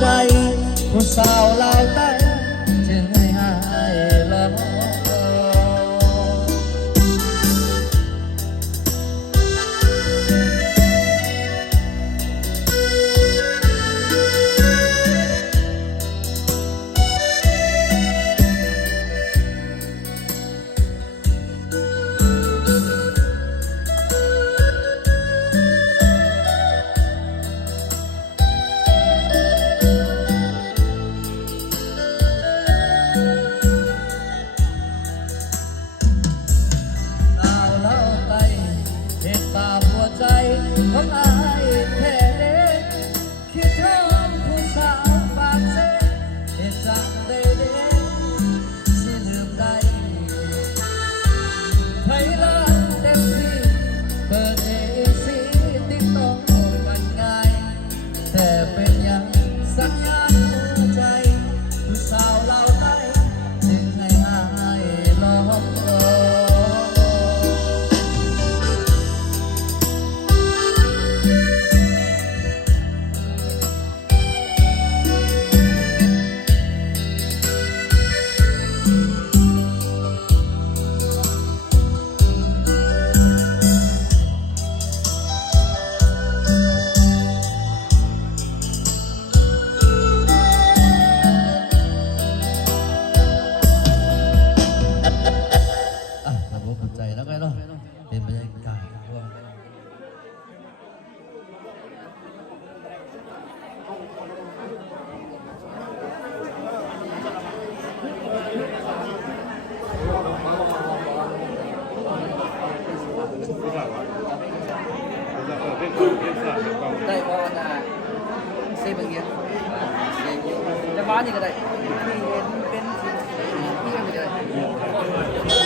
ใจผู้สาวลาวใต้จึงให้หายลองของอายแท้เด้คิดทอดผู้สาวปากเซ่เหตุจังได้เด้สิลืมได้ไทยรัฐเต็มที่เปิดเอซีติดต่อกันง่ายแต่เป็นอย่างสัญญาณหัวใจผู้สาวลาวใต้จึงให้อายลอง แล้วก็เนาะเป็นบรรยากาศได้พอนะเซฟอย่างเงี้ยจะบ้านนี่ก็ได้ที่เป็นที่ยังไม่ได้